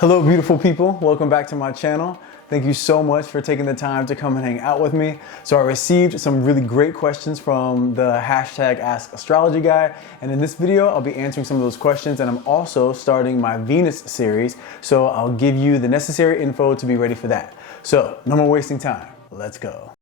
Hello, beautiful people. Welcome back to my channel. Thank you so much for taking the time to come and hang out with me. So I received some really great questions from the hashtag Ask Astrology guy. And in this video, I'll be answering some of those questions. And I'm also starting my Venus series. So I'll give you the necessary info to be ready for that. So no more wasting time. Let's go.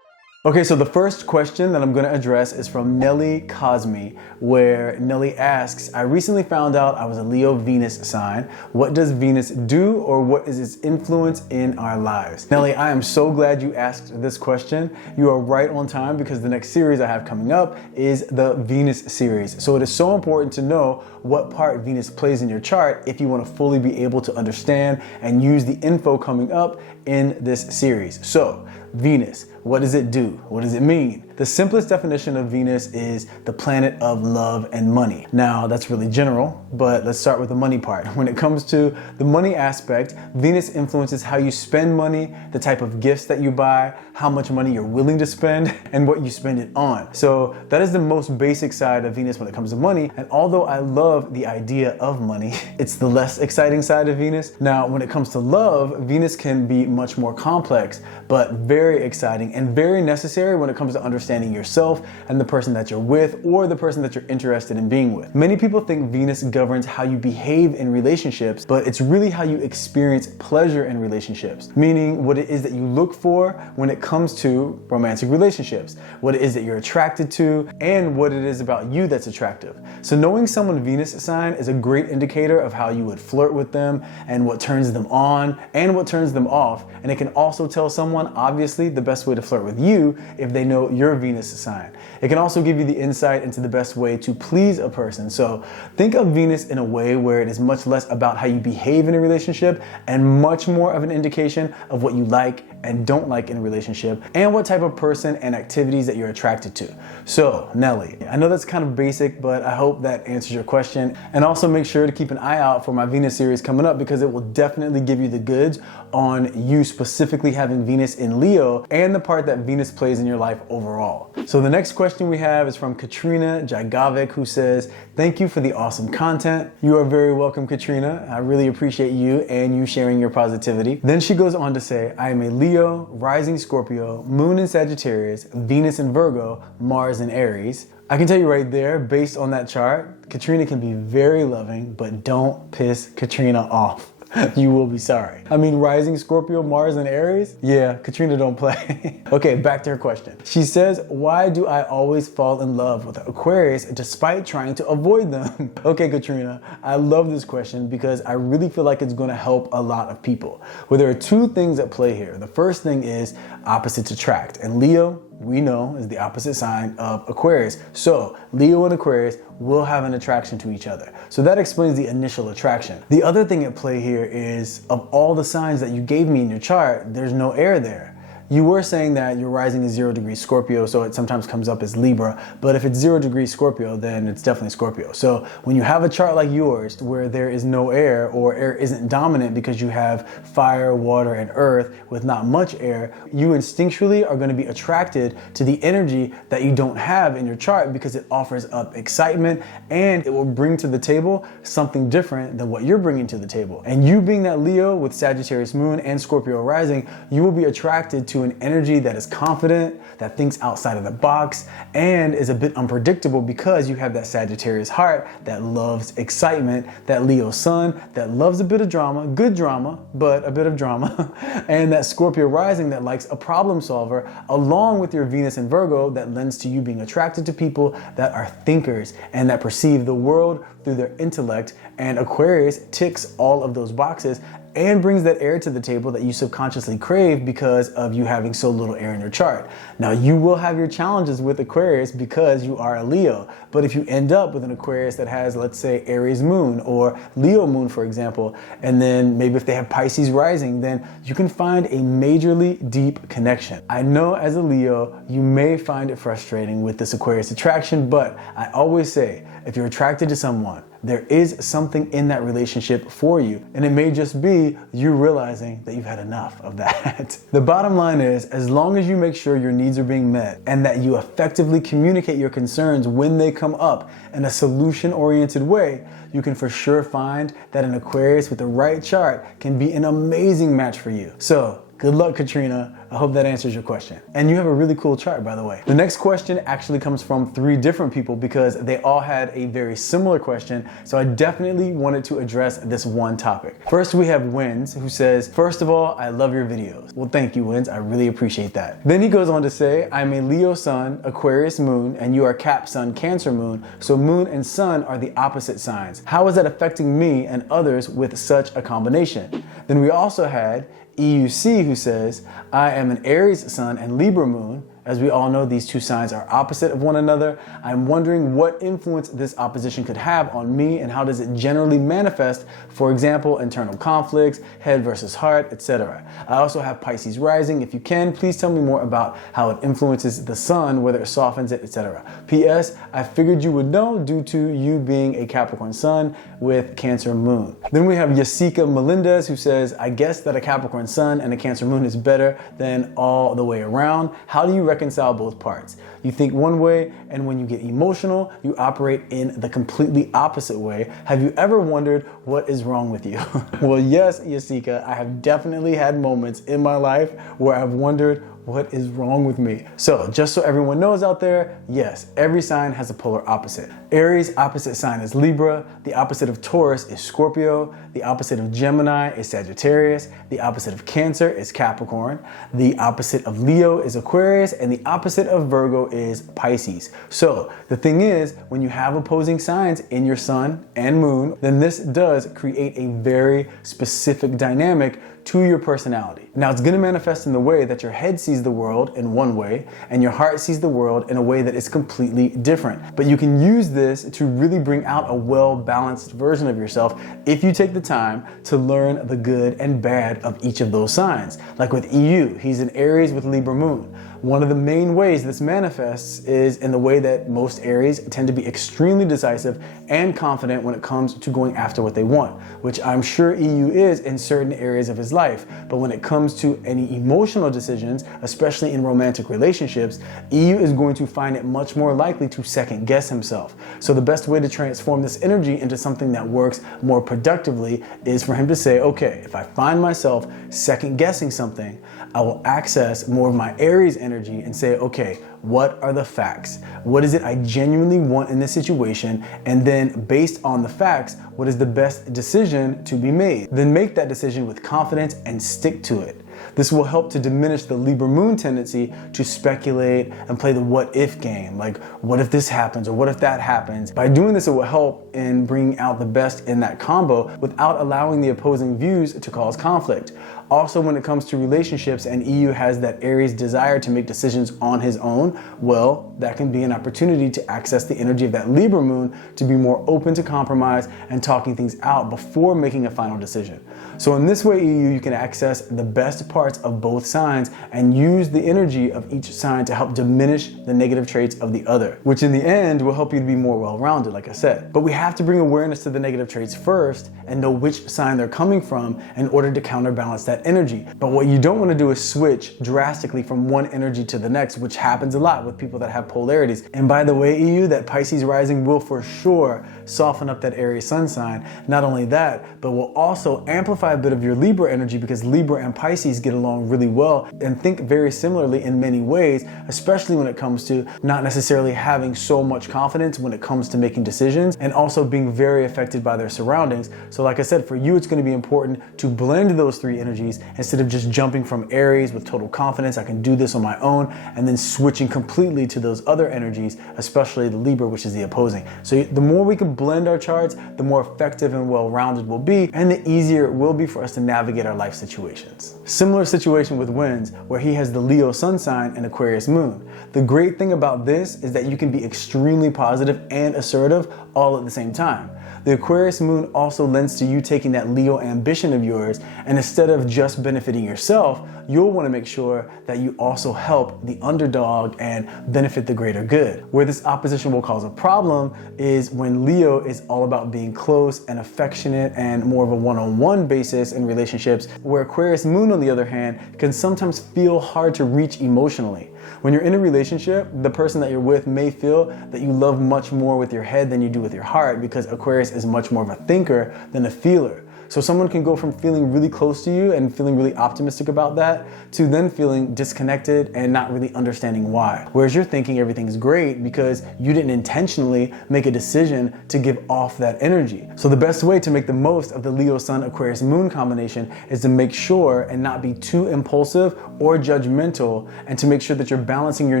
Okay, so the first question that I'm going to address is from Nelly Cosme, where Nelly asks, I recently found out I was a Leo Venus sign. What does Venus do, or what is its influence in our lives? Nelly, I am so glad you asked this question. You are right on time because the next series I have coming up is the Venus series. So it is so important to know what part Venus plays in your chart if you want to fully be able to understand and use the info coming up in this series. So, Venus, what does it do? What does it mean? The simplest definition of Venus is the planet of love and money. Now, that's really general, but let's start with the money part. When it comes to the money aspect, Venus influences how you spend money, the type of gifts that you buy, how much money you're willing to spend, and what you spend it on. So that is the most basic side of Venus when it comes to money. And although I love the idea of money, it's the less exciting side of Venus. Now, when it comes to love, Venus can be much more complex, but very exciting and very necessary when it comes to understanding yourself and the person that you're with or the person that you're interested in being with. Many people think Venus governs how you behave in relationships, but it's really how you experience pleasure in relationships, meaning what it is that you look for when it comes to romantic relationships, what it is that you're attracted to, and what it is about you that's attractive. So knowing someone's Venus sign is a great indicator of how you would flirt with them and what turns them on and what turns them off. And it can also tell someone, obviously, the best way to flirt with you if they know your Venus sign. It can also give you the insight into the best way to please a person. So think of Venus in a way where it is much less about how you behave in a relationship and much more of an indication of what you like and don't like in a relationship and what type of person and activities that you're attracted to. So Nelly, I know that's kind of basic, but I hope that answers your question. And also make sure to keep an eye out for my Venus series coming up because it will definitely give you the goods on you specifically having Venus in Leo and the part that Venus plays in your life overall. So the next question we have is from Katrina Jagovic, who says, thank you for the awesome content. You are very welcome, Katrina. I really appreciate you and you sharing your positivity. Then she goes on to say, I am a Leo, rising Scorpio, moon in Sagittarius, Venus in Virgo, Mars in Aries. I can tell you right there, based on that chart, Katrina can be very loving, but don't piss Katrina off. You will be sorry. I mean, rising Scorpio, Mars, and Aries? Yeah, Katrina don't play. Okay, back to her question. She says, why do I always fall in love with Aquarius despite trying to avoid them? Okay, Katrina, I love this question because I really feel like it's going to help a lot of people. Well, there are two things at play here. The first thing is opposites attract, and Leo, we know, is the opposite sign of Aquarius. So Leo and Aquarius will have an attraction to each other. So that explains the initial attraction. The other thing at play here is of all the signs that you gave me in your chart, there's no air there. You were saying that your rising is 0 degrees Scorpio, so it sometimes comes up as Libra, but if it's 0 degrees Scorpio, then it's definitely Scorpio. So when you have a chart like yours where there is no air or air isn't dominant because you have fire, water, and earth with not much air, you instinctually are going to be attracted to the energy that you don't have in your chart because it offers up excitement and it will bring to the table something different than what you're bringing to the table. And you being that Leo with Sagittarius moon and Scorpio rising, you will be attracted to an energy that is confident, that thinks outside of the box, and is a bit unpredictable because you have that Sagittarius heart that loves excitement, that Leo sun that loves a bit of drama, good drama, but a bit of drama, and that Scorpio rising that likes a problem solver, along with your Venus in Virgo that lends to you being attracted to people that are thinkers and that perceive the world through their intellect. And Aquarius ticks all of those boxes and brings that air to the table that you subconsciously crave because of you having so little air in your chart. Now, you will have your challenges with Aquarius because you are a Leo, but if you end up with an Aquarius that has, let's say, Aries moon or Leo moon, for example, and then maybe if they have Pisces rising, then you can find a majorly deep connection. I know as a Leo, you may find it frustrating with this Aquarius attraction, but I always say, if you're attracted to someone, There is something in that relationship for you, and it may just be you realizing that you've had enough of that. The bottom line is, as long as you make sure your needs are being met and that you effectively communicate your concerns when they come up in a solution-oriented way, you can for sure find that an Aquarius with the right chart can be an amazing match for you. So, good luck, Katrina. I hope that answers your question. And you have a really cool chart, by the way. The next question actually comes from 3 different people because they all had a very similar question, so I definitely wanted to address this one topic. First, we have Wins, who says, first of all, I love your videos. Well, thank you, Wins. I really appreciate that. Then he goes on to say, I'm a Leo sun, Aquarius moon, and you are Cap sun, Cancer moon, so moon and sun are the opposite signs. How is that affecting me and others with such a combination? Then we also had EUC, who says, I am an Aries sun and Libra moon. As we all know, these 2 signs are opposite of one another. I'm wondering what influence this opposition could have on me and how does it generally manifest, for example, internal conflicts, head versus heart, etc. I also have Pisces rising. If you can, please tell me more about how it influences the sun, whether it softens it, etc. P.S. I figured you would know due to you being a Capricorn sun with Cancer moon. Then we have Yasika Melendez, who says, I guess that a Capricorn sun and a Cancer moon is better than all the way around. How do you reconcile both parts? You think one way, and when you get emotional, you operate in the completely opposite way. Have you ever wondered what is wrong with you? Well, yes, Yasika, I have definitely had moments in my life where I've wondered what is wrong with me. So just so everyone knows out there, yes, every sign has a polar opposite. Aries' opposite sign is Libra, the opposite of Taurus is Scorpio, the opposite of Gemini is Sagittarius, the opposite of Cancer is Capricorn, the opposite of Leo is Aquarius, and the opposite of Virgo is Pisces. So the thing is, when you have opposing signs in your sun and moon, then this does create a very specific dynamic to your personality. Now, it's gonna manifest in the way that your head sees the world in one way and your heart sees the world in a way that is completely different. But you can use this to really bring out a well-balanced version of yourself if you take the time to learn the good and bad of each of those signs. Like with EU, he's an Aries with Libra moon. One of the main ways this manifests is in the way that most Aries tend to be extremely decisive and confident when it comes to going after what they want, which I'm sure EU is in certain areas of his life. But when it comes to any emotional decisions, especially in romantic relationships, EU is going to find it much more likely to second guess himself. So the best way to transform this energy into something that works more productively is for him to say, okay, if I find myself second guessing something, I will access more of my Aries energy and say, okay, what are the facts? What is it I genuinely want in this situation? And then based on the facts, what is the best decision to be made? Then make that decision with confidence and stick to it. This will help to diminish the Libra moon tendency to speculate and play the what if game, like what if this happens or what if that happens. By doing this, it will help in bringing out the best in that combo without allowing the opposing views to cause conflict. Also, when it comes to relationships and EU has that Aries desire to make decisions on his own, well, that can be an opportunity to access the energy of that Libra moon to be more open to compromise and talking things out before making a final decision. So in this way, EU, you can access the best parts of both signs and use the energy of each sign to help diminish the negative traits of the other, which in the end will help you to be more well-rounded, like I said. But we have to bring awareness to the negative traits first and know which sign they're coming from in order to counterbalance that energy. But what you don't want to do is switch drastically from one energy to the next, which happens a lot with people that have polarities. And by the way, EU, that Pisces rising will for sure soften up that Aries sun sign. Not only that, but will also amplify a bit of your Libra energy because Libra and Pisces get along really well and think very similarly in many ways, especially when it comes to not necessarily having so much confidence when it comes to making decisions and also being very affected by their surroundings. So like I said, for you, it's going to be important to blend those 3 energies instead of just jumping from Aries with total confidence, I can do this on my own, and then switching completely to those other energies, especially the Libra, which is the opposing. So the more we can blend our charts, the more effective and well-rounded we'll be, and the easier it will be for us to navigate our life situations. Similar situation with Winds, where he has the Leo sun sign and Aquarius moon. The great thing about this is that you can be extremely positive and assertive all at the same time. The Aquarius moon also lends to you taking that Leo ambition of yours, and instead of just benefiting yourself, you'll want to make sure that you also help the underdog and benefit the greater good. Where this opposition will cause a problem is when Leo is all about being close and affectionate and more of a one-on-one basis in relationships, where Aquarius moon, on the other hand, can sometimes feel hard to reach emotionally. When you're in a relationship, the person that you're with may feel that you love much more with your head than you do with your heart, because Aquarius is much more of a thinker than a feeler. So someone can go from feeling really close to you and feeling really optimistic about that to then feeling disconnected and not really understanding why. Whereas you're thinking everything's great because you didn't intentionally make a decision to give off that energy. So the best way to make the most of the Leo Sun Aquarius Moon combination is to make sure and not be too impulsive or judgmental, and to make sure that you're balancing your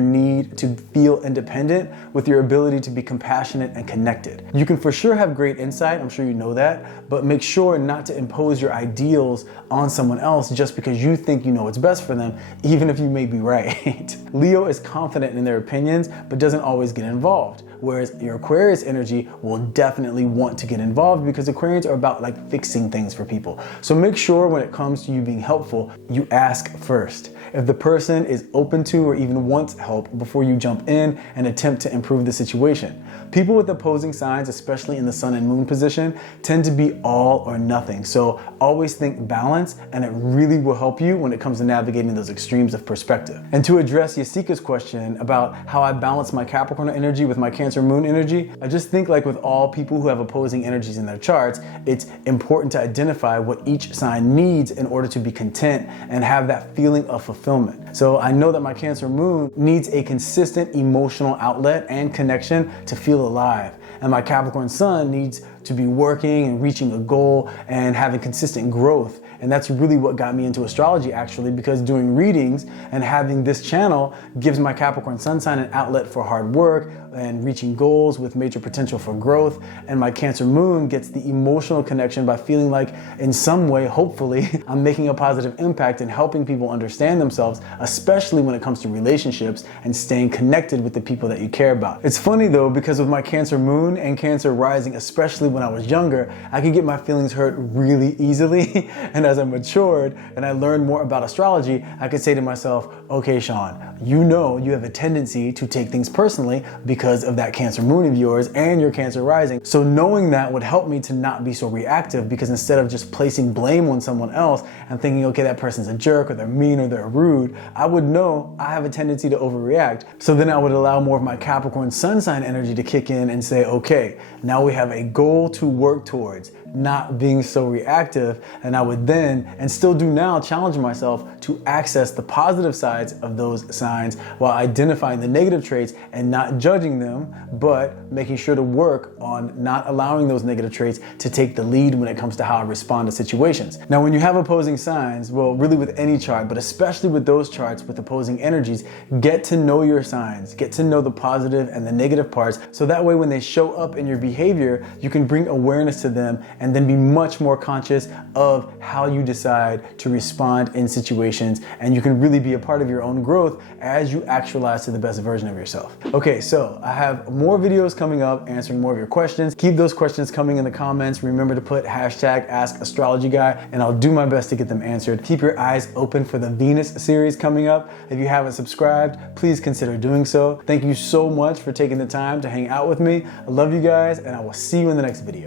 need to feel independent with your ability to be compassionate and connected. You can for sure have great insight, I'm sure you know that, but make sure not to impose your ideals on someone else just because you think you know what's best for them, even if you may be right. Leo is confident in their opinions, but doesn't always get involved. Whereas your Aquarius energy will definitely want to get involved, because Aquarians are about like fixing things for people. So make sure when it comes to you being helpful, you ask first if the person is open to or even wants help before you jump in and attempt to improve the situation. People with opposing signs, especially in the sun and moon position, tend to be all or nothing. So always think balance, and it really will help you when it comes to navigating those extremes of perspective. And to address Yasika's question about how I balance my Capricorn energy with my Cancer moon energy, I just think, like with all people who have opposing energies in their charts, it's important to identify what each sign needs in order to be content and have that feeling of fulfillment. So I know that my Cancer moon needs a consistent emotional outlet and connection to feel alive, and my Capricorn sun needs to be working and reaching a goal and having consistent growth. And that's really what got me into astrology, actually, because doing readings and having this channel gives my Capricorn sun sign an outlet for hard work and reaching goals with major potential for growth. And my Cancer moon gets the emotional connection by feeling like in some way, hopefully, I'm making a positive impact in helping people understand themselves, especially when it comes to relationships and staying connected with the people that you care about. It's funny though, because with my Cancer moon and Cancer rising, especially when I was younger, I could get my feelings hurt really easily. And as I matured and I learned more about astrology, I could say to myself, okay, Sean, you know you have a tendency to take things personally because of that Cancer moon of yours and your Cancer rising. So knowing that would help me to not be so reactive, because instead of just placing blame on someone else and thinking, okay, that person's a jerk or they're mean or they're rude, I would know I have a tendency to overreact. So then I would allow more of my Capricorn sun sign energy to kick in and say, okay, now we have a goal to work towards, not being so reactive. And I would then, and still do now, challenge myself to access the positive sides of those signs while identifying the negative traits and not judging them, but making sure to work on not allowing those negative traits to take the lead when it comes to how I respond to situations. Now, when you have opposing signs, well, really with any chart, but especially with those charts with opposing energies, get to know your signs, get to know the positive and the negative parts, so that way when they show up in your behavior, you can bring awareness to them and then be much more conscious of how you decide to respond in situations, and you can really be a part of your own growth as you actualize to the best version of yourself. Okay, so I have more videos coming up answering more of your questions. Keep those questions coming in the comments. Remember to put hashtag #AskAstrologyGuy, and I'll do my best to get them answered. Keep your eyes open for the Venus series coming up. If you haven't subscribed, please consider doing so. Thank you so much for taking the time to hang out with me. I love you guys, and I will see you in the next video.